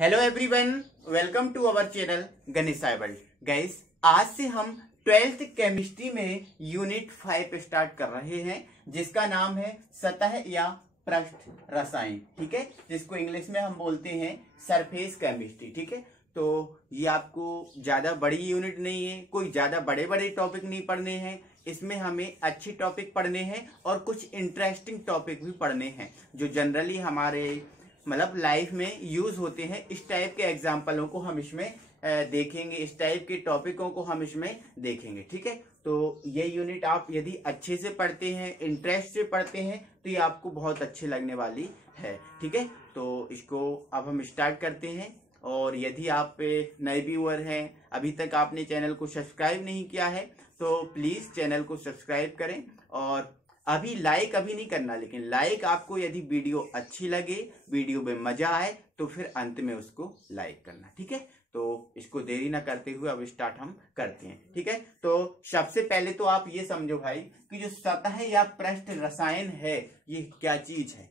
Hello everyone, welcome to our channel Ganesh World. Guys, आज से हम 12th केमिस्ट्री में यूनिट 5 स्टार्ट कर रहे हैं, जिसका नाम है सतह या पृष्ठ रसायन। ठीक है, जिसको इंग्लिश में हम बोलते हैं सरफेस केमिस्ट्री। ठीक है, तो ये आपको ज्यादा बड़ी यूनिट नहीं है, कोई ज्यादा बड़े बड़े टॉपिक नहीं पढ़ने हैं। इसमें हमें अच्छे टॉपिक पढ़ने हैं और कुछ इंटरेस्टिंग टॉपिक भी पढ़ने हैं, जो जनरली हमारे मतलब लाइफ में यूज होते हैं। इस टाइप के एग्जाम्पलों को हम इसमें देखेंगे, इस टाइप के टॉपिकों को हम इसमें देखेंगे। ठीक है, तो ये यूनिट आप यदि अच्छे से पढ़ते हैं, इंटरेस्ट से पढ़ते हैं, तो ये आपको बहुत अच्छी लगने वाली है। ठीक है, तो इसको अब हम स्टार्ट करते हैं। और यदि आप नए व्यूअर हैं, अभी तक आपने चैनल को सब्सक्राइब नहीं किया है, तो प्लीज चैनल को सब्सक्राइब करें। और अभी लाइक अभी नहीं करना, लेकिन लाइक आपको यदि वीडियो अच्छी लगे, वीडियो में मजा आए, तो फिर अंत में उसको लाइक करना। ठीक है, तो इसको देरी ना करते हुए अब स्टार्ट हम करते हैं। ठीक है, तो सबसे पहले तो आप ये समझो भाई कि जो सतह या पृष्ठ रसायन है, ये क्या चीज है,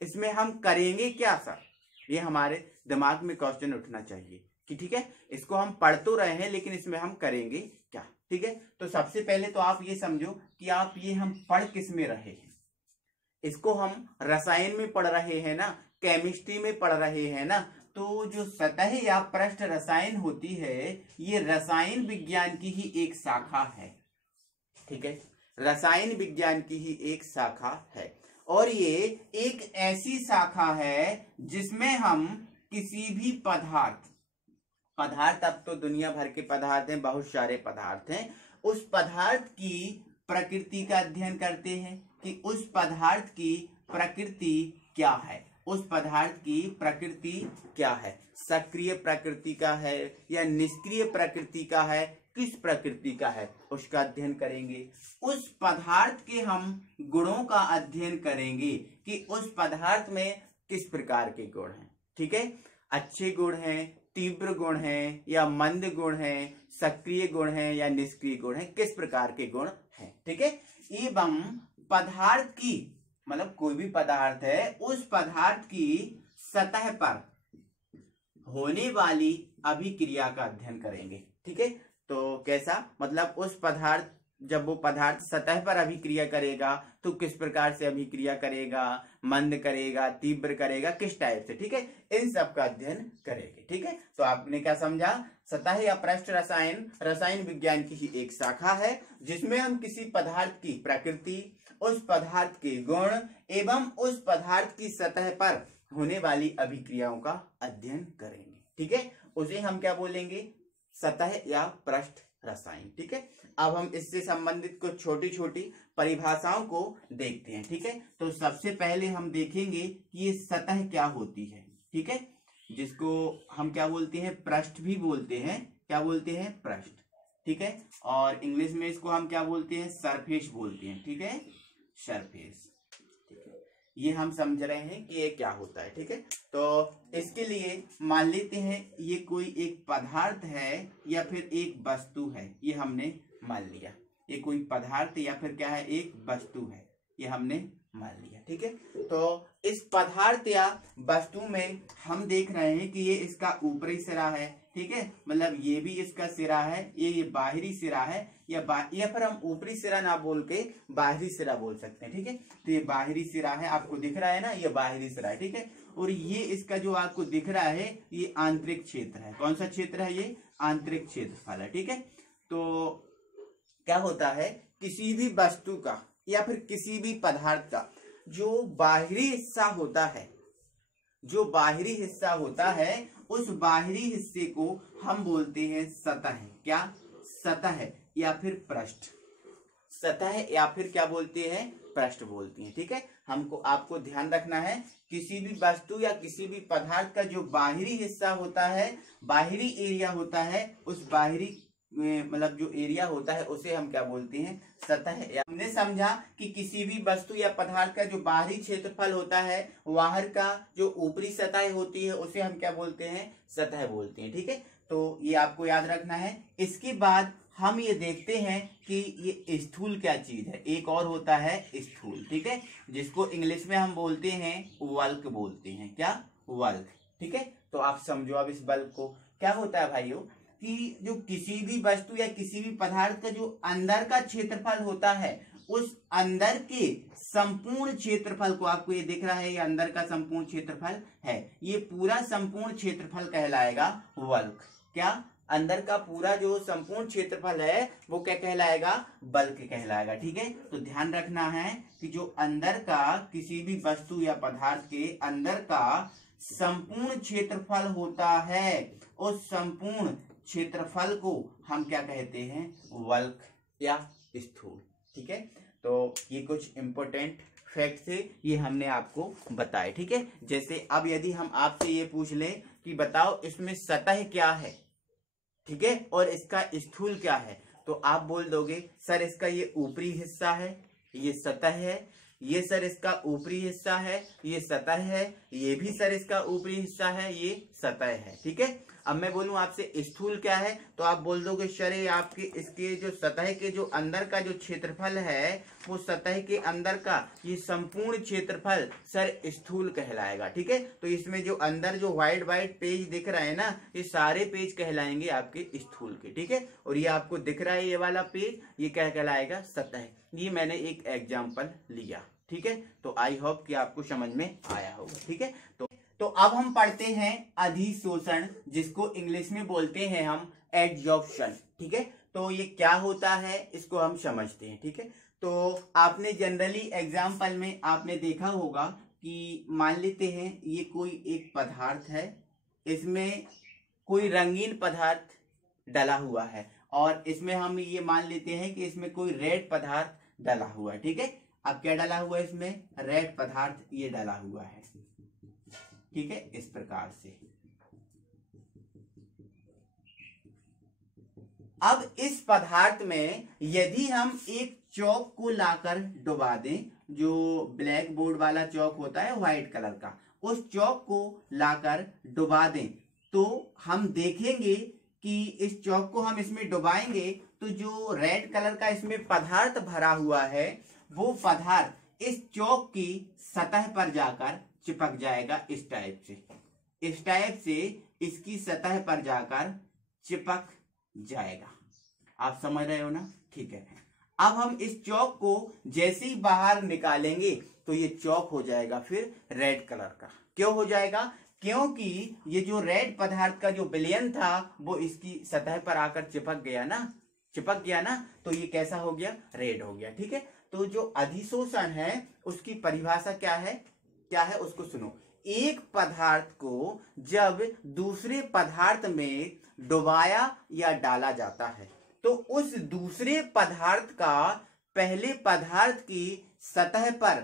इसमें हम करेंगे क्या सर, ये हमारे दिमाग में क्वेश्चन उठना चाहिए कि ठीक है, इसको हम पढ़ तो रहे हैं, लेकिन इसमें हम करेंगे क्या। ठीक है, तो सबसे पहले तो आप ये समझो कि आप ये हम पढ़ किस में रहे हैं। इसको हम रसायन में पढ़ रहे हैं ना, केमिस्ट्री में पढ़ रहे हैं ना। तो जो सतह या पृष्ठ रसायन होती है, ये रसायन विज्ञान की ही एक शाखा है। ठीक है, रसायन विज्ञान की ही एक शाखा है, और ये एक ऐसी शाखा है जिसमें हम किसी भी पदार्थ अब तो दुनिया भर के पदार्थ हैं, बहुत सारे पदार्थ हैं, उस पदार्थ की प्रकृति का अध्ययन करते हैं कि उस पदार्थ की प्रकृति क्या है, उस पदार्थ की प्रकृति क्या है, सक्रिय प्रकृति का है या निष्क्रिय प्रकृति का है, किस प्रकृति का है, उसका अध्ययन करेंगे। उस पदार्थ के हम गुणों का अध्ययन करेंगे कि उस पदार्थ में किस प्रकार के गुण हैं। ठीक है, अच्छे गुण हैं, तीव्र गुण हैं या मंद गुण हैं, सक्रिय गुण हैं या निष्क्रिय गुण हैं, किस प्रकार के गुण हैं। ठीक है, एवं पदार्थ की मतलब कोई भी पदार्थ है, उस पदार्थ की सतह पर होने वाली अभिक्रिया का अध्ययन करेंगे। ठीक है, तो कैसा मतलब उस पदार्थ, जब वो पदार्थ सतह पर अभिक्रिया करेगा तो किस प्रकार से अभिक्रिया करेगा, मंद करेगा, तीव्र करेगा, किस टाइप से। ठीक है, इन सब का अध्ययन करेंगे। ठीक है, तो आपने क्या समझा, सतह या पृष्ठ रसायन रसायन विज्ञान की ही एक शाखा है, जिसमें हम किसी पदार्थ की प्रकृति, उस पदार्थ के गुण एवं उस पदार्थ की सतह पर होने वाली अभिक्रियाओं का अध्ययन करेंगे। ठीक है, उसे हम क्या बोलेंगे, सतह या पृष्ठ रसायन। ठीक है, अब हम इससे संबंधित कुछ छोटी छोटी परिभाषाओं को देखते हैं। ठीक है, तो सबसे पहले हम देखेंगे कि ये सतह क्या होती है। ठीक है, जिसको हम क्या बोलते हैं, पृष्ठ भी बोलते हैं। क्या बोलते हैं, पृष्ठ। ठीक है, और इंग्लिश में इसको हम क्या बोलते हैं, सरफेस बोलते हैं। ठीक है, सरफेस। ठीक है, ये हम समझ रहे हैं कि ये क्या होता है। ठीक है, तो इसके लिए मान लेते हैं ये कोई एक पदार्थ है या फिर एक वस्तु है, ये हमने मान लिया। ये कोई पदार्थ या फिर क्या है, एक वस्तु है, ये हमने मान लिया। ठीक है, तो इस पदार्थ या वस्तु में हम देख रहे हैं कि ये इसका ऊपरी सिरा है। ठीक है, मतलब ये भी इसका सिरा है, ये बाहरी सिरा है, या फिर हम ऊपरी सिरा ना बोल के बाहरी सिरा बोल सकते हैं। ठीक है, तो ये बाहरी सिरा है, आपको दिख रहा है ना, ये बाहरी सिरा है। ठीक है, और ये इसका जो आपको दिख रहा है, ये आंतरिक क्षेत्र है। कौन सा क्षेत्र है, ये आंतरिक क्षेत्रफल है। ठीक है, तो क्या होता है, किसी भी वस्तु का या फिर किसी भी पदार्थ का जो बाहरी हिस्सा होता है, जो बाहरी हिस्सा होता है, उस बाहरी हिस्से को हम बोलते हैं सतह। क्या, सतह या फिर पृष्ठ। सतह या फिर क्या बोलते हैं, पृष्ठ बोलते हैं। ठीक है, हमको आपको ध्यान रखना है, किसी भी वस्तु या किसी भी पदार्थ का जो बाहरी हिस्सा होता है, बाहरी एरिया होता है, उस बाहरी मतलब जो एरिया होता है, उसे हम क्या बोलते हैं, सतह। हमने समझा कि किसी भी वस्तु या पदार्थ का जो बाहरी क्षेत्रफल होता है, बाहर का जो ऊपरी सतह होती है, उसे हम क्या बोलते हैं, सतह बोलते हैं। ठीक है, तो ये आपको याद रखना है। इसके बाद हम ये देखते हैं कि ये स्थूल क्या चीज है। एक और होता है स्थूल। ठीक है, जिसको इंग्लिश में हम बोलते हैं वल्क बोलते हैं। क्या, वल्क। ठीक है, तो आप समझो अब इस बल्ब को। क्या होता है भाइयों कि जो किसी भी वस्तु या किसी भी पदार्थ का जो अंदर का क्षेत्रफल होता है, उस अंदर के संपूर्ण क्षेत्रफल को, आपको ये दिख रहा है ये अंदर का संपूर्ण क्षेत्रफल है, ये पूरा संपूर्ण क्षेत्रफल कहलाएगा बल्क। क्या? अंदर का पूरा जो संपूर्ण क्षेत्रफल है वो क्या कहलाएगा? बल्क कहलाएगा। ठीक है, तो ध्यान रखना है कि जो अंदर का किसी भी वस्तु या पदार्थ के अंदर का संपूर्ण क्षेत्रफल होता है, उस संपूर्ण क्षेत्रफल को हम क्या कहते हैं? बल्क या स्थूल। ठीक है, तो ये कुछ इंपॉर्टेंट फैक्ट थे, ये हमने आपको बताए। ठीक है, जैसे अब यदि हम आपसे ये पूछ लें कि बताओ इसमें सतह क्या है, ठीक है, और इसका स्थूल क्या है, तो आप बोल दोगे सर इसका ये ऊपरी हिस्सा है, ये सतह है, ये सर इसका ऊपरी हिस्सा है, ये सतह है, ये भी सर इसका ऊपरी हिस्सा है, ये सतह है। ठीक है, अब मैं बोलूं आपसे स्थूल क्या है, तो आप बोल दोगे सर ये आपके इसके जो सतह के जो अंदर का जो क्षेत्रफल है, वो सतह के अंदर का ये संपूर्ण क्षेत्रफल सर स्थूल कहलाएगा। ठीक है, तो इसमें जो अंदर जो व्हाइट व्हाइट पेज दिख रहा है ना, ये सारे पेज कहलाएंगे आपके स्थूल के। ठीक है, और ये आपको दिख रहा है ये वाला पेज, ये क्या कहलाएगा? सतह। ये मैंने एक एग्जाम्पल लिया। ठीक है, तो आई होप कि आपको समझ में आया होगा। ठीक है, तो अब हम पढ़ते हैं अधिशोषण, जिसको इंग्लिश में बोलते हैं हम एडजॉर्प्शन। ठीक है, तो ये क्या होता है इसको हम समझते हैं। ठीक है, तो आपने जनरली एग्जाम्पल में आपने देखा होगा कि मान लेते हैं ये कोई एक पदार्थ है, इसमें कोई रंगीन पदार्थ डला हुआ है, और इसमें हम ये मान लेते हैं कि इसमें कोई रेड पदार्थ डला हुआ है। ठीक है, अब क्या डला हुआ है? इसमें रेड पदार्थ ये डला हुआ है। ठीक है, इस प्रकार से। अब इस पदार्थ में यदि हम एक चौक को लाकर डुबा दें, जो ब्लैक बोर्ड वाला चौक होता है व्हाइट कलर का, उस चौक को लाकर डुबा दें, तो हम देखेंगे कि इस चौक को हम इसमें डुबाएंगे तो जो रेड कलर का इसमें पदार्थ भरा हुआ है, वो पदार्थ इस चौक की सतह पर जाकर चिपक जाएगा। इस टाइप से इसकी सतह पर जाकर चिपक जाएगा। आप समझ रहे हो ना? ठीक है, अब हम इस चौक को जैसे ही बाहर निकालेंगे तो ये चौक हो जाएगा फिर रेड कलर का। क्यों हो जाएगा? क्योंकि ये जो रेड पदार्थ का जो विलयन था वो इसकी सतह पर आकर चिपक गया ना, तो ये कैसा हो गया? रेड हो गया। ठीक है, तो जो अधिशोषण है उसकी परिभाषा क्या है उसको सुनो। एक पदार्थ को जब दूसरे पदार्थ में डुबाया या डाला जाता है, तो उस दूसरे पदार्थ का पहले पदार्थ की सतह पर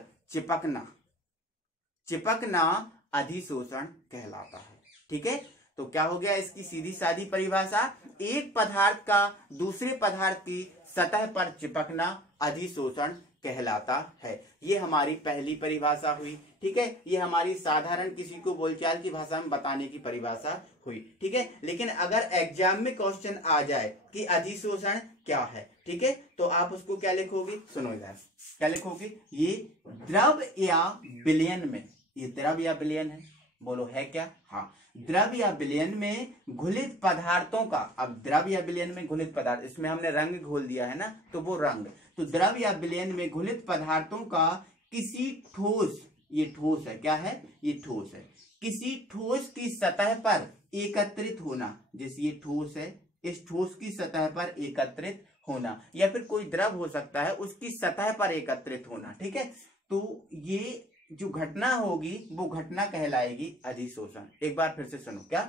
चिपकना अधिशोषण कहलाता है। ठीक है, तो क्या हो गया इसकी सीधी सादी परिभाषा? एक पदार्थ का दूसरे पदार्थ की सतह पर चिपकना अधिशोषण कहलाता है। ये हमारी पहली परिभाषा हुई। ठीक है, ये हमारी साधारण किसी को बोलचाल की भाषा में बताने की परिभाषा हुई। ठीक है, लेकिन अगर एग्जाम में क्वेश्चन आ जाए कि अधिशोषण क्या है, ठीक है, तो आप उसको क्या लिखोगे? सुनो इधर, क्या लिखोगे? ये द्रव या विलयन में, ये द्रव या विलयन है, बोलो है क्या? हाँ, द्रव या विलयन में घुलित पदार्थों का। अब द्रव या विलयन में घुलित पदार्थ, इसमें हमने रंग घोल दिया है ना, तो वो रंग, तो द्रव या विलयन में घुलित पदार्थों का किसी ठोस, ये ठोस है, क्या है? ये ठोस है, किसी ठोस की सतह पर एकत्रित होना। जैसे ये ठोस है, इस ठोस की सतह पर एकत्रित होना, या फिर कोई द्रव हो सकता है उसकी सतह पर एकत्रित होना। ठीक है, तो ये जो घटना होगी वो घटना कहलाएगी अधिशोषण। एक बार फिर से सुनो, क्या?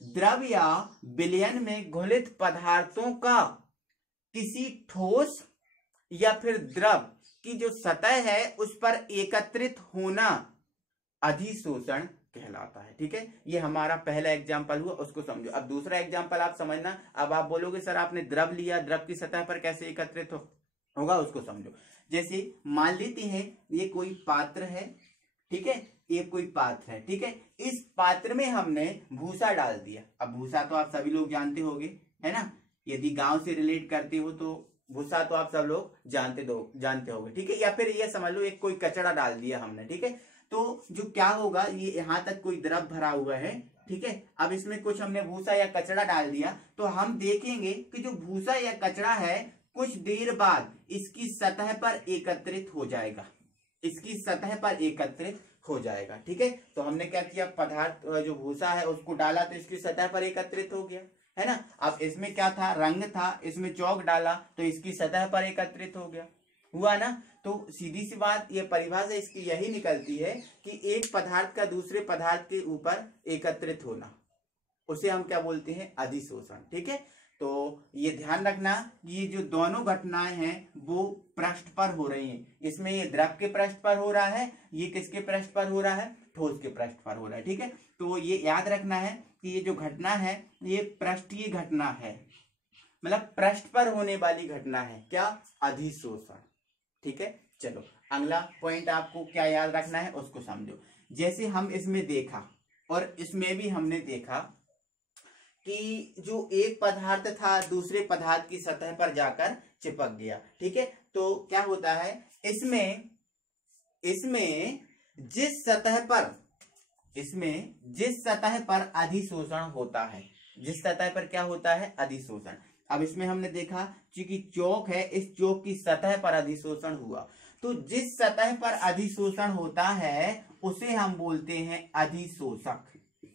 द्रव या विलयन में घुलित पदार्थों का किसी ठोस या फिर द्रव की जो सतह है उस पर एकत्रित होना अधिशोषण कहलाता है। ठीक है, ये हमारा पहला एग्जाम्पल हुआ, उसको समझो। अब दूसरा एग्जाम्पल आप समझना। अब आप बोलोगे सर आपने द्रव लिया, द्रव की सतह पर कैसे एकत्रित होगा, उसको समझो। जैसे मान लेते हैं ये कोई पात्र है, ठीक है, ये कोई पात्र है, ठीक है, इस पात्र में हमने भूसा डाल दिया। अब भूसा तो आप सभी लोग जानते होंगे, है ना? यदि गांव से रिलेट करते हो तो भूसा तो आप सब लोग जानते होंगे, ठीक है। या फिर ये समझ लो एक कोई कचरा डाल दिया हमने, ठीक है। तो जो क्या होगा, ये यहाँ तक कोई द्रव भरा हुआ है, ठीक है। अब इसमें कुछ हमने भूसा या कचरा डाल दिया, तो हम देखेंगे कि जो भूसा या कचरा है कुछ देर बाद इसकी सतह पर एकत्रित हो जाएगा, इसकी सतह पर एकत्रित हो जाएगा, ठीक है। तो हमने क्या किया, पदार्थ जो भूसा है उसको डाला तो इसकी सतह पर एकत्रित हो गया, है ना। अब इसमें क्या था, रंग था, इसमें चौक डाला तो इसकी सतह पर एकत्रित हो गया, हुआ ना। तो सीधी सी बात, ये परिभाषा इसकी यही निकलती है कि एक पदार्थ का दूसरे पदार्थ के ऊपर एकत्रित होना, उसे हम क्या बोलते हैं, अधिशोषण, ठीक है। तो ये ध्यान रखना, ये जो दोनों घटनाएं हैं वो पृष्ठ पर हो रही हैं। इसमें ये द्रव के पृष्ठ पर हो रहा है, ये किसके पृष्ठ पर हो रहा है, ठोस के पृष्ठ पर हो रहा है, ठीक है। तो ये याद रखना है कि ये जो घटना है ये पृष्ठीय घटना है, मतलब पृष्ठ पर होने वाली घटना है, क्या, अधिशोषण, ठीक है। चलो अगला पॉइंट आपको क्या याद रखना है उसको समझो। जैसे हम इसमें देखा और इसमें भी हमने देखा कि जो एक पदार्थ था दूसरे पदार्थ की सतह पर जाकर चिपक गया, ठीक है। तो क्या होता है, इसमें जिस सतह पर अधिशोषण होता है, जिस सतह पर क्या होता है, अधिशोषण। अब इसमें हमने देखा कि चौक है, इस चौक की सतह पर अधिशोषण हुआ, तो जिस सतह पर अधिशोषण होता है उसे हम बोलते हैं अधिशोषक।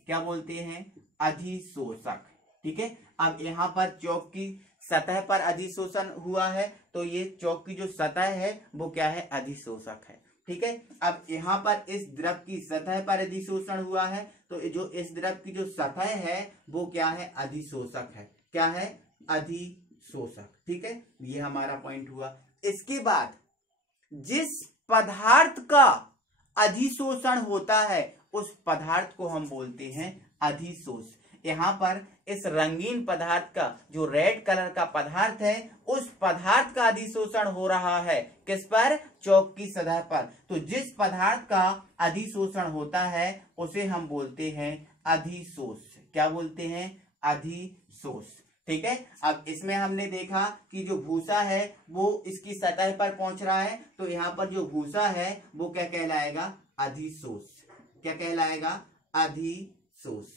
क्या बोलते हैं, अधिशोषक, ठीक है। अब यहाँ पर चौक की सतह पर अधिशोषण हुआ है, तो ये चौक की जो सतह है वो क्या है, अधिशोषक है, ठीक है। अब यहाँ पर इस द्रव की सतह पर अधिशोषण हुआ है, तो जो इस द्रव की जो सतह है वो क्या है, अधिशोषक है, क्या है, अधिशोषक, ठीक है। ये हमारा पॉइंट हुआ। इसके बाद जिस पदार्थ का अधिशोषण होता है उस पदार्थ को हम बोलते हैं अधिशोष। यहाँ पर इस रंगीन पदार्थ का, जो रेड कलर का पदार्थ है, उस पदार्थ का अधिशोषण हो रहा है किस पर, चौक की सतह पर। तो जिस पदार्थ का अधिशोषण होता है उसे हम बोलते हैं अधिशोष। क्या बोलते हैं, अधिशोष, ठीक है। अब इसमें हमने देखा कि जो भूसा है वो इसकी सतह पर पहुंच रहा है, तो यहाँ पर जो भूसा है वो क्या कहलाएगा, अधिशोष। क्या कहलाएगा, अधिशोष,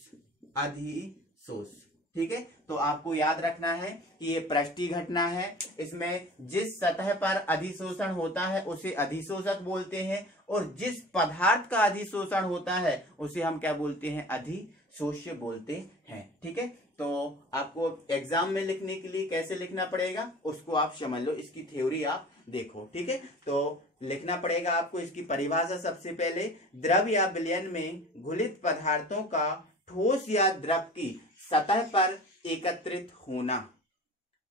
अधिशोष, ठीक है। तो आपको याद रखना है कि ये पृष्ठीय घटना है, इसमें जिस सतह पर अधिशोषण होता है उसे अधिशोषक बोलते हैं, और जिस पदार्थ का अधिशोषण होता है उसे हम क्या बोलते हैं, अधिशोष्य बोलते हैं, ठीक है। तो आपको एग्जाम में लिखने के लिए कैसे लिखना पड़ेगा उसको आप समझ लो, इसकी थ्योरी आप देखो, ठीक है। तो लिखना पड़ेगा आपको इसकी परिभाषा। सबसे पहले, द्रव या विलयन में घुलित पदार्थों का ठोस या द्रव की सतह पर एकत्रित होना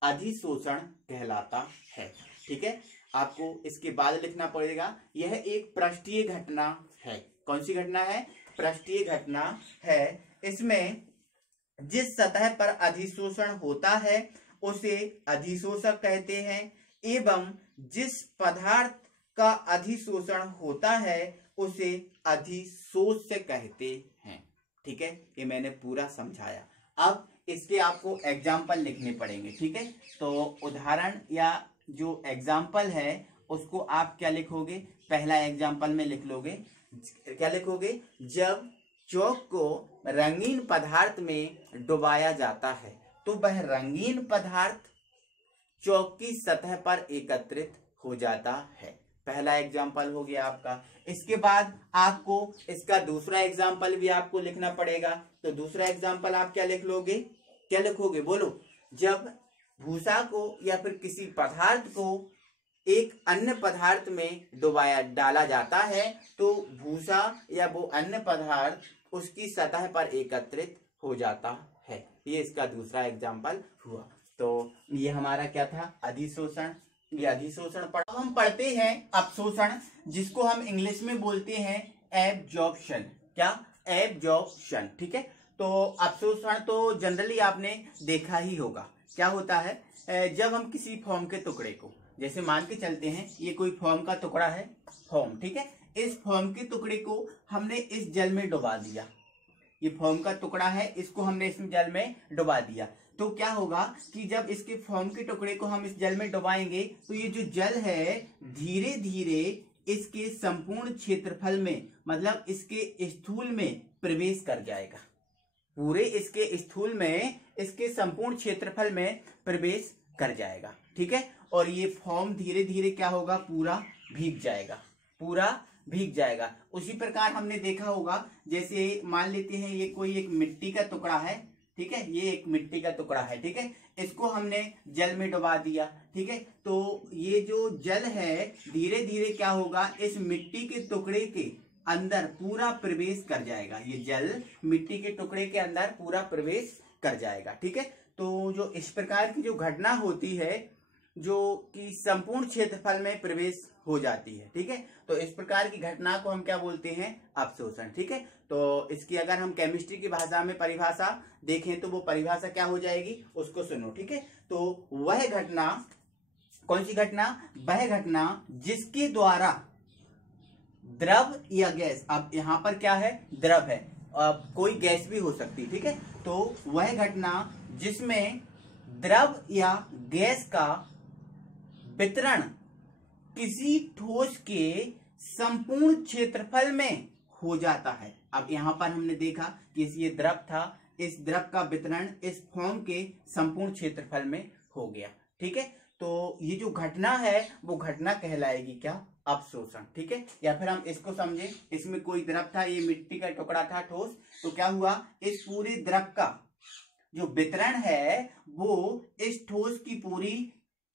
अधिशोषण कहलाता है, ठीक है। आपको इसके बाद लिखना पड़ेगा, यह एक पृष्ठीय घटना है। कौन सी घटना है, पृष्ठीय घटना है। इसमें जिस सतह पर अधिशोषण होता है उसे अधिशोषक कहते हैं, एवं जिस पदार्थ का अधिशोषण होता है उसे अधिशोष्य कहते हैं, ठीक है। ये मैंने पूरा समझाया। अब इसके आपको एग्जाम्पल लिखने पड़ेंगे, ठीक है। तो उदाहरण या जो एग्जाम्पल है उसको आप क्या लिखोगे, पहला एग्जाम्पल में लिख लोगे, क्या लिखोगे, जब चौक को रंगीन पदार्थ में डुबाया जाता है तो वह रंगीन पदार्थ चौक की सतह पर एकत्रित हो जाता है। पहला एग्जाम्पल हो गया आपका। इसके बाद आपको इसका दूसरा एग्जाम्पल भी आपको लिखना पड़ेगा। तो दूसरा एग्जाम्पल आप क्या लिख लोगे, क्या लिखोगे, बोलो। जब भूसा को या फिर किसी पदार्थ को एक अन्य पदार्थ में डाला जाता है तो भूसा या वो अन्य पदार्थ उसकी सतह पर एकत्रित हो जाता है। ये इसका दूसरा एग्जाम्पल हुआ। तो ये हमारा क्या था, अधिशोषण। ये अधिशोषण हम पढ़ते हैं अपशोषण, जिसको हम इंग्लिश में बोलते हैं एब्जॉर्प्शन। क्या, एब्जॉर्प्शन, ठीक है। तो अपशोषण तो जनरली आपने देखा ही होगा। क्या होता है, जब हम किसी फॉर्म के टुकड़े को, जैसे मान के चलते हैं ये कोई फॉर्म का टुकड़ा है, फॉर्म, ठीक है। इस फॉर्म के टुकड़े को हमने इस जल में डुबा दिया। ये फॉर्म का टुकड़ा है, इसको हमने इस जल में डुबा दिया। तो क्या होगा कि जब इसके फॉर्म के टुकड़े को हम इस जल में डुबाएंगे तो ये जो जल है धीरे धीरे इसके संपूर्ण क्षेत्रफल में, मतलब इसके स्थूल में प्रवेश कर जाएगा, पूरे इसके स्थूल में इसके संपूर्ण क्षेत्रफल में प्रवेश कर जाएगा। ठीक है, और ये फॉर्म धीरे धीरे क्या होगा, पूरा भीग जाएगा, पूरा भीग जाएगा। उसी प्रकार हमने देखा होगा, जैसे मान लेते हैं ये कोई एक मिट्टी का टुकड़ा है, ठीक है, ये एक मिट्टी का टुकड़ा है, ठीक है, इसको हमने जल में डुबा दिया, ठीक है, तो ये जो जल है धीरे धीरे क्या होगा, इस मिट्टी के टुकड़े के अंदर पूरा प्रवेश कर जाएगा, ये जल मिट्टी के टुकड़े के अंदर पूरा प्रवेश कर जाएगा। ठीक है, तो जो इस प्रकार की जो घटना होती है जो कि संपूर्ण क्षेत्रफल में प्रवेश हो जाती है, ठीक है, तो इस प्रकार की घटना को हम क्या बोलते हैं, अपशोषण। ठीक है, तो इसकी अगर हम केमिस्ट्री की भाषा में परिभाषा देखें तो वो परिभाषा क्या हो जाएगी, उसको सुनो। ठीक है, तो वह घटना, कौन सी घटना, वह घटना जिसके द्वारा द्रव या गैस, अब यहां पर क्या है, द्रव है, अब कोई गैस भी हो सकती, ठीक है, तो वह घटना जिसमें द्रव या गैस का वितरण किसी ठोस के संपूर्ण क्षेत्रफल में हो जाता है। अब यहां पर हमने देखा कि ये द्रव था, इस द्रव का वितरण इस फॉर्म के संपूर्ण क्षेत्रफल में हो गया। ठीक है, तो ये जो घटना है वो घटना कहलाएगी क्या, अपशोषण। ठीक है, या फिर हम इसको समझें, इसमें कोई द्रव था, ये मिट्टी का टुकड़ा था ठोस, तो क्या हुआ, इस पूरे द्रव का जो वितरण है वो इस ठोस की पूरी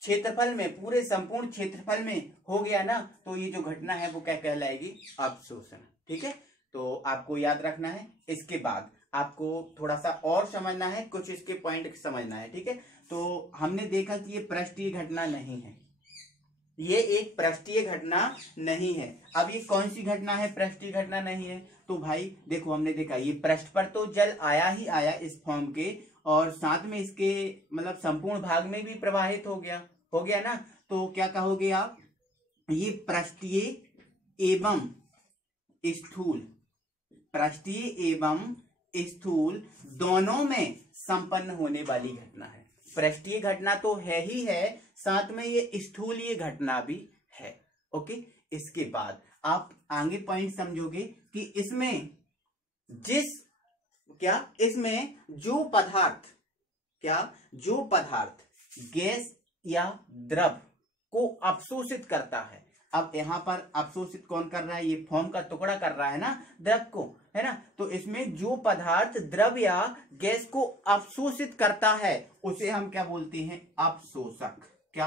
क्षेत्रफल में, पूरे संपूर्ण क्षेत्रफल में हो गया ना, तो ये जो घटना है वो क्या कहलाएगी, अपशोषण। ठीक है, तो आपको याद रखना है। इसके बाद आपको थोड़ा सा और समझना है, कुछ इसके पॉइंट समझना है। ठीक है, तो हमने देखा कि ये पृष्ठीय घटना नहीं है, ये एक पृष्ठीय घटना नहीं है। अब ये कौन सी घटना है, पृष्ठीय घटना नहीं है, तो भाई देखो हमने देखा ये पृष्ठ पर तो जल आया ही आया इस फॉर्म के, और साथ में इसके मतलब संपूर्ण भाग में भी प्रवाहित हो गया ना, तो क्या कहोगे आप, ये पृष्ठीय एवं स्थूल, पृष्ठीय एवं स्थूल दोनों में संपन्न होने वाली घटना है। पृष्ठीय घटना तो है ही है, साथ में ये स्थूलीय घटना भी है। ओके, इसके बाद आप आगे पॉइंट समझोगे कि इसमें इसमें जो पदार्थ गैस या द्रव को अपशोषित करता है। अब यहाँ पर अपशोषित कौन कर रहा है, ये फॉर्म का टुकड़ा कर रहा है ना द्रव को, है ना, तो इसमें जो पदार्थ द्रव या गैस को अपशोषित करता है उसे हम क्या बोलते हैं, अपशोषक। क्या,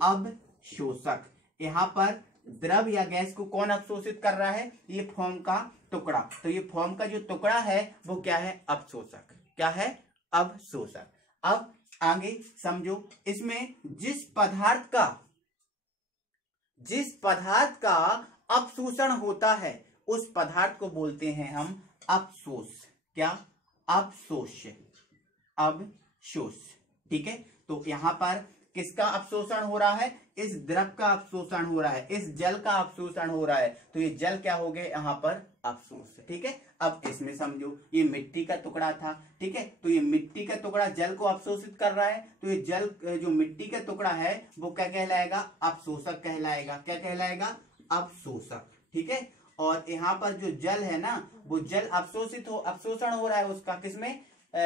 अपशोषक। यहाँ पर द्रव या गैस को कौन अपशोषित कर रहा है, ये फॉर्म का टुकड़ा, तो ये फॉर्म का जो टुकड़ा है वो क्या है, अपशोषक। क्या है, अपशोषक। अब आगे समझो, इसमें जिस पदार्थ का अपशोषण होता है उस पदार्थ को बोलते हैं हम अपशोष। क्या, अपशोष, अपशोष। ठीक है, तो यहां पर किसका अपशोषण हो रहा है, इस द्रव का अपशोषण हो रहा है, इस जल का अपशोषण हो रहा है, तो ये जल क्या हो गए यहाँ पर, अपशोष। ठीक है, अब इसमें समझो ये मिट्टी का टुकड़ा था, ठीक है, तो ये मिट्टी का टुकड़ा जल को अपशोषित कर रहा है, तो ये जल जो मिट्टी का टुकड़ा है वो क्या कहलाएगा, अपशोषक कहलाएगा। क्या कहलाएगा, अपशोषक। ठीक है, और यहाँ पर जो जल है ना वो जल अपशोषण हो रहा है उसका, किसमें,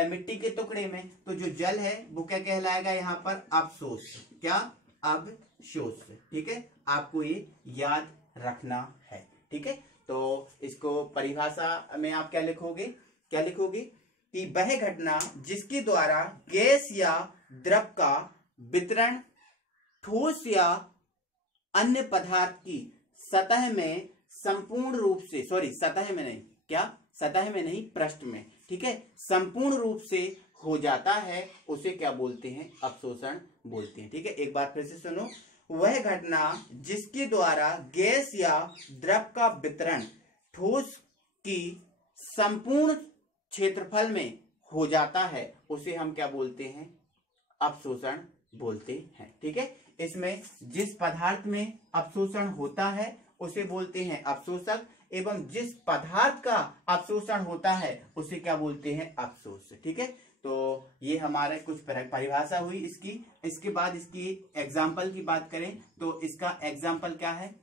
मिट्टी के टुकड़े में, तो जो जल है वो क्या कहलाएगा यहाँ पर, अपशोष। क्या, अपशोष। ठीक है, आपको ये याद रखना है। ठीक है, तो इसको परिभाषा में आप क्या लिखोगे कि वह घटना जिसके द्वारा गैस या द्रव का वितरण ठोस या अन्य पदार्थ की सतह में संपूर्ण रूप से, सतह में नहीं पृष्ठ में, ठीक है, संपूर्ण रूप से हो जाता है उसे क्या बोलते हैं, अपशोषण बोलते हैं। ठीक है, एक बार फिर से सुनो, वह घटना जिसके द्वारा गैस या द्रव का वितरण ठोस की संपूर्ण क्षेत्रफल में हो जाता है उसे हम क्या बोलते हैं, अपशोषण बोलते हैं। ठीक है, इसमें जिस पदार्थ में अपशोषण होता है उसे बोलते हैं अपशोषक, एवं जिस पदार्थ का अपशोषण होता है उसे क्या बोलते हैं, अपशोष। ठीक है, तो ये हमारे कुछ परिभाषा हुई इसकी। इसके बाद इसकी एग्जाम्पल की बात करें तो इसका एग्जाम्पल क्या है,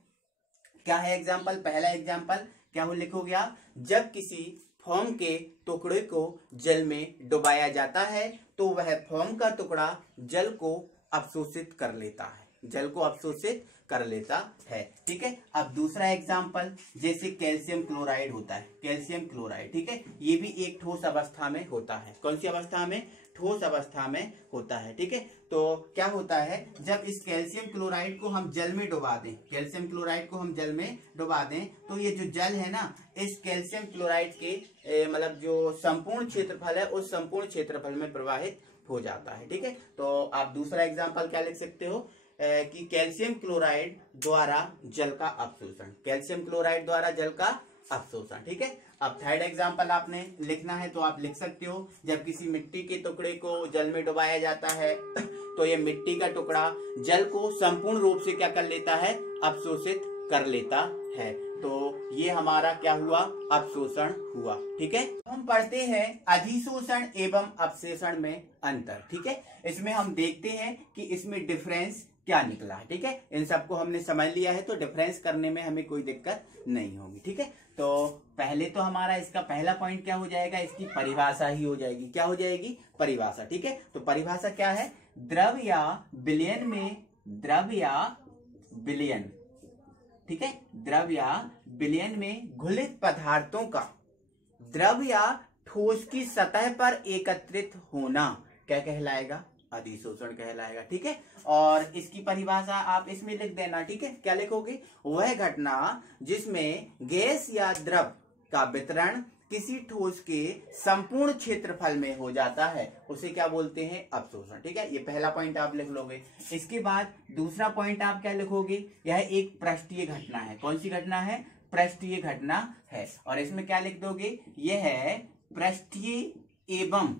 क्या है एग्जाम्पल? पहला एग्जाम्पल क्या हो लिखोगे आप? जब किसी फोम के टुकड़े को जल में डुबाया जाता है तो वह फोम का टुकड़ा जल को अवशोषित कर लेता है, जल को अवशोषित कर लेता है। ठीक है, अब दूसरा एग्जाम्पल, जैसे कैल्शियम क्लोराइड होता है, कैल्शियम क्लोराइड, ठीक है, ये भी एक ठोस अवस्था में होता है। कौन सी अवस्था में? ठोस अवस्था में होता है। ठीक है, तो क्या होता है, जब इस कैल्शियम क्लोराइड को हम जल में डुबा दें, कैल्शियम क्लोराइड को हम जल में डुबा दें, तो ये जो जल है ना, इस कैल्शियम क्लोराइड के मतलब जो संपूर्ण क्षेत्रफल है, उस संपूर्ण क्षेत्रफल में प्रवाहित हो जाता है। ठीक है, तो आप दूसरा एग्जाम्पल क्या लिख सकते हो कि कैल्शियम क्लोराइड द्वारा जल का अवशोषण, कैल्शियम क्लोराइड द्वारा जल का अवशोषण। ठीक है, अब थर्ड एग्जाम्पल आपने लिखना है तो आप लिख सकते हो, जब किसी मिट्टी के टुकड़े को जल में डुबाया जाता है तो ये मिट्टी का टुकड़ा जल को संपूर्ण रूप से क्या कर लेता है? अवशोषित कर लेता है। तो ये हमारा क्या हुआ? अवशोषण हुआ। ठीक है, हम पढ़ते हैं अधिशोषण एवं अवशोषण में अंतर। ठीक है, इसमें हम देखते हैं कि इसमें डिफरेंस क्या निकला है। ठीक है, इन सबको हमने समझ लिया है तो डिफरेंस करने में हमें कोई दिक्कत नहीं होगी। ठीक है, तो पहले तो हमारा इसका पहला पॉइंट क्या हो जाएगा? इसकी परिभाषा ही हो जाएगी। क्या हो जाएगी? परिभाषा। ठीक है, तो परिभाषा क्या है? द्रव या विलयन में, द्रव या विलयन, ठीक है, द्रव या विलयन में घुलित पदार्थों का द्रव या ठोस की सतह पर एकत्रित होना क्या कहलाएगा? अधिशोषण कहलाएगा। ठीक है, और इसकी परिभाषा आप इसमें लिख देना। ठीक है, क्या लिखोगे? वह घटना जिसमें गैस या द्रव का वितरण किसी ठोस के संपूर्ण क्षेत्रफल में हो जाता है उसे क्या बोलते हैं? अवशोषण। ठीक है, ये पहला पॉइंट आप लिख लोगे। इसके बाद दूसरा पॉइंट आप क्या लिखोगे? यह एक पृष्ठीय घटना है। कौन सी घटना है? पृष्ठीय घटना है। और इसमें क्या लिख दोगे? यह है पृष्ठीय एवं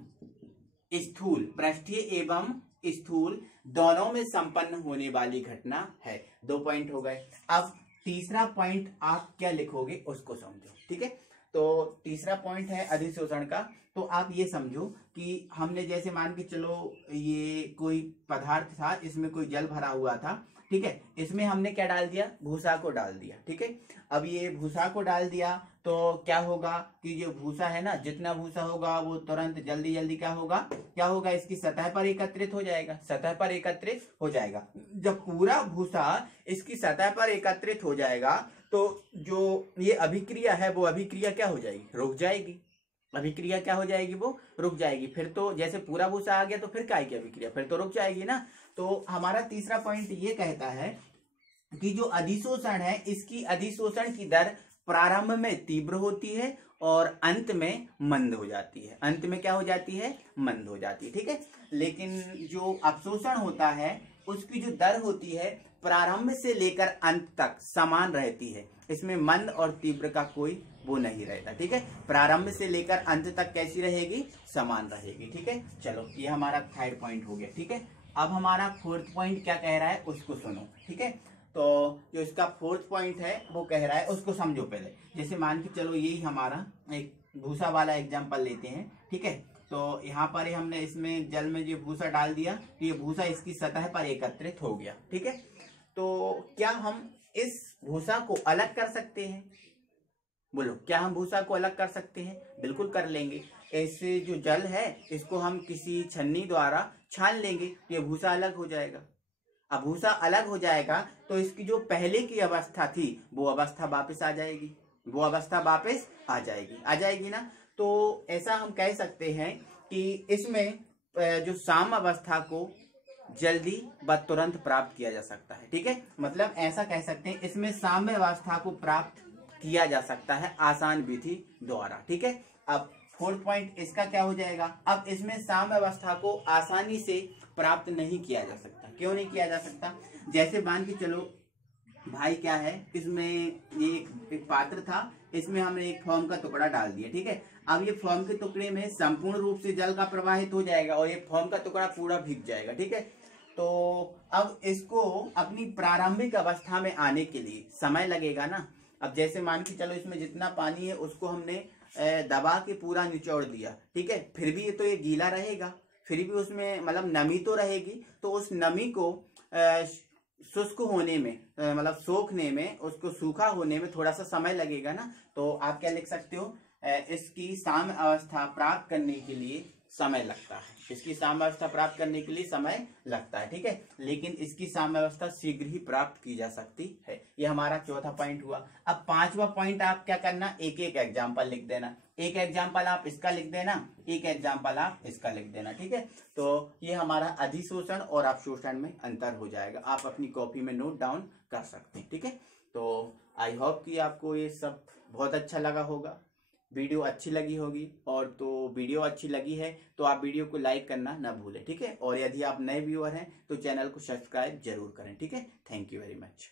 स्थूल, पृष्ठीय एवं स्थूल दोनों में संपन्न होने वाली घटना है। 2 पॉइंट हो गए। अब तीसरा पॉइंट आप क्या लिखोगे उसको समझो। ठीक है, तो तीसरा पॉइंट है अधिशोषण का। तो आप ये समझो कि हमने जैसे मान के चलो ये कोई पदार्थ था, इसमें कोई जल भरा हुआ था। ठीक है, इसमें हमने क्या डाल दिया? भूसा को डाल दिया। ठीक है, अब ये भूसा को डाल दिया तो क्या होगा कि जो भूसा है ना, जितना भूसा होगा वो तुरंत जल्दी जल्दी क्या होगा? क्या होगा? इसकी सतह पर एकत्रित हो जाएगा, सतह पर एकत्रित हो जाएगा। जब पूरा भूसा इसकी सतह पर एकत्रित हो जाएगा तो जो ये अभिक्रिया है वो अभिक्रिया क्या हो जाएगी? रुक जाएगी। अभिक्रिया क्या हो जाएगी? वो रुक जाएगी। फिर तो जैसे पूरा भूसा आ गया तो फिर काय की अभिक्रिया? फिर तो रुक जाएगी ना। तो हमारा तीसरा पॉइंट ये कहता है कि जो अधिशोषण है, इसकी अधिशोषण की दर प्रारंभ में तीव्र होती है और अंत में मंद हो जाती है। अंत में क्या हो जाती है? मंद हो जाती है। ठीक है, लेकिन जो अवशोषण होता है उसकी जो दर होती है प्रारंभ से लेकर अंत तक समान रहती है। इसमें मंद और तीव्र का कोई वो नहीं रहता। ठीक है, प्रारंभ से लेकर अंत तक कैसी रहेगी? समान रहेगी। ठीक है, चलो ये हमारा थर्ड पॉइंट हो गया। ठीक है, अब हमारा फोर्थ पॉइंट क्या कह रहा है उसको सुनो। ठीक है, तो जो इसका फोर्थ पॉइंट है वो कह रहा है, उसको समझो पहले। जैसे मान के चलो यही हमारा एक भूसा वाला एग्जांपल लेते हैं। ठीक है, तो यहाँ पर ही हमने इसमें जल में जो भूसा डाल दिया तो ये भूसा इसकी सतह पर एकत्रित हो गया। ठीक है, तो क्या हम इस भूसा को अलग कर सकते हैं? बोलो, क्या हम भूसा को अलग कर सकते हैं? बिल्कुल कर लेंगे। ऐसे जो जल है इसको हम किसी छन्नी द्वारा छान लेंगे तो ये भूसा अलग हो जाएगा। अब भूसा अलग हो जाएगा तो इसकी जो पहले की अवस्था थी वो अवस्था वापस आ जाएगी, वो अवस्था वापस आ जाएगी ना। तो ऐसा हम कह सकते हैं कि इसमें जो साम्य अवस्था को जल्दी व तुरंत प्राप्त किया जा सकता है। ठीक है, मतलब ऐसा कह सकते हैं इसमें साम्य अवस्था को प्राप्त किया जा सकता है आसान विधि द्वारा। ठीक है, अब फोर्थ पॉइंट इसका क्या हो जाएगा? अब इसमें साम्य अवस्था को आसानी से प्राप्त नहीं किया जा सकता। क्यों नहीं किया जा सकता? जैसे मान के चलो भाई क्या है, इसमें ये एक पात्र था, इसमें हमने एक फोम का टुकड़ा डाल दिया। ठीक है, अब ये फोम के टुकड़े में संपूर्ण रूप से जल का प्रवाहित हो जाएगा और ये फोम का टुकड़ा पूरा भीग जाएगा। ठीक है, तो अब इसको अपनी प्रारंभिक अवस्था में आने के लिए समय लगेगा ना। अब जैसे मान के चलो इसमें जितना पानी है उसको हमने दबा के पूरा निचोड़ दिया। ठीक है, फिर भी तो ये गीला रहेगा, फिर भी उसमें मतलब नमी तो रहेगी। तो उस नमी को शुष्क होने में मतलब सोखने में, उसको सूखा होने में थोड़ा सा समय लगेगा ना, तो आप क्या लिख सकते हो, इसकी साम्य अवस्था प्राप्त करने के लिए समय लगता है, इसकी साम्य अवस्था प्राप्त करने के लिए समय लगता है, ठीक है, लेकिन इसकी साम्य अवस्था शीघ्र ही प्राप्त की जा सकती है। ये हमारा चौथा पॉइंट हुआ। अब पांचवा पॉइंट आप क्या करना, एक एक एग्जाम्पल लिख देना, एक एग्जाम्पल आप इसका लिख देना, एक एग्जाम्पल आप इसका लिख देना, ठीक है। तो ये हमारा अधिशोषण और अवशोषण में अंतर हो जाएगा, आप अपनी कॉपी में नोट डाउन कर सकते हैं, ठीक है। तो आई होप कि आपको ये सब बहुत अच्छा लगा होगा, वीडियो अच्छी लगी होगी, और तो वीडियो अच्छी लगी है तो आप वीडियो को लाइक करना ना भूलें, ठीक है। और यदि आप नए व्यूअर हैं तो चैनल को सब्सक्राइब जरूर करें, ठीक है। Thank you very much.